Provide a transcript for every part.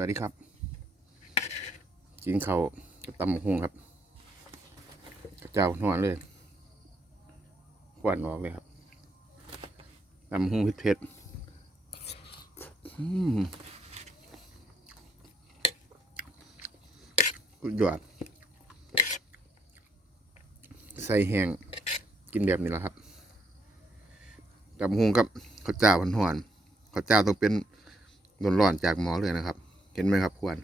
วัสดีครับ กินข้าวกับตำหุงครับ กระเจ้านอนเลยควันออกเลยครับตำบักหุ่งเผ็ดๆอืมสุดยอด ใส่แห้งกินแบบนี้แหละครับตำบักหุ่งกับข้าวเจ้าหอนๆข้าวเจ้าต้องเป็นร้อนๆจากหมอเลยนะครับ เห็นไหมครับควัน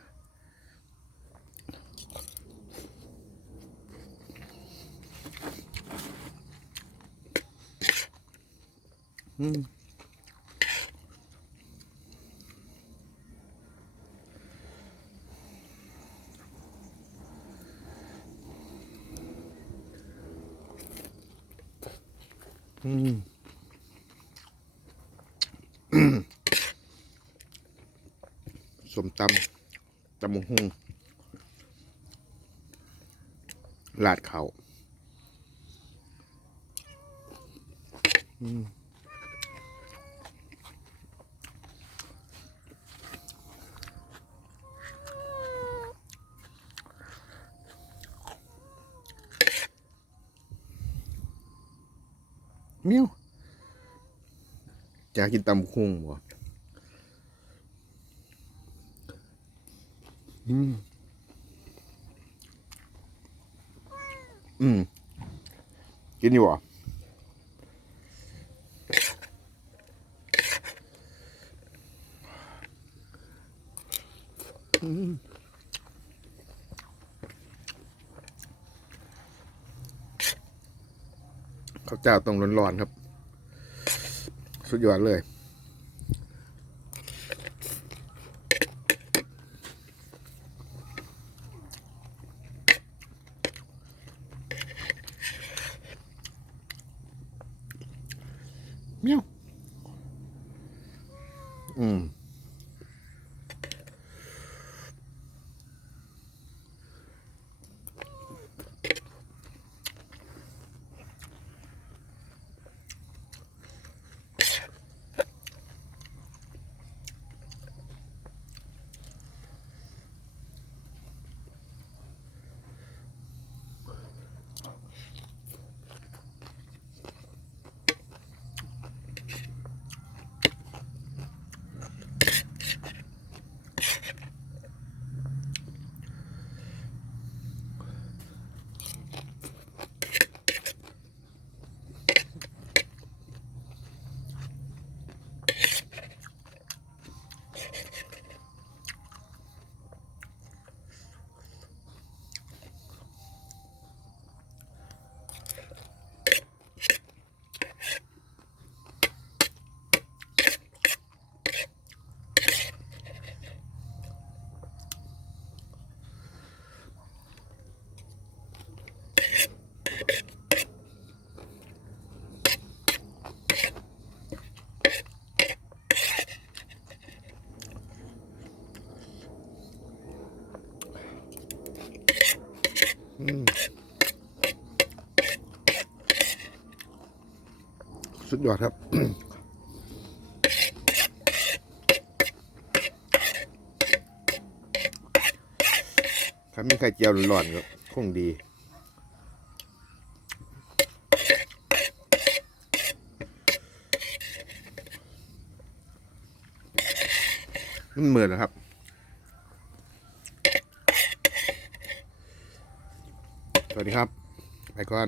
อืมอืม สม ตำตำมงหุงลาดเขาอืมเมียวอยากกินตำบักหุงบ่ อืม อืม กินอยู่อะข้าวเจ้าต้องร้อนๆครับ สุดยอดเลย เมียวอืม อืม สุดยอดครับถ้ามีไข่เจียวร้อนก็คงดีมันเหมือนนะครับ สวัสดีครับ ไปก่อน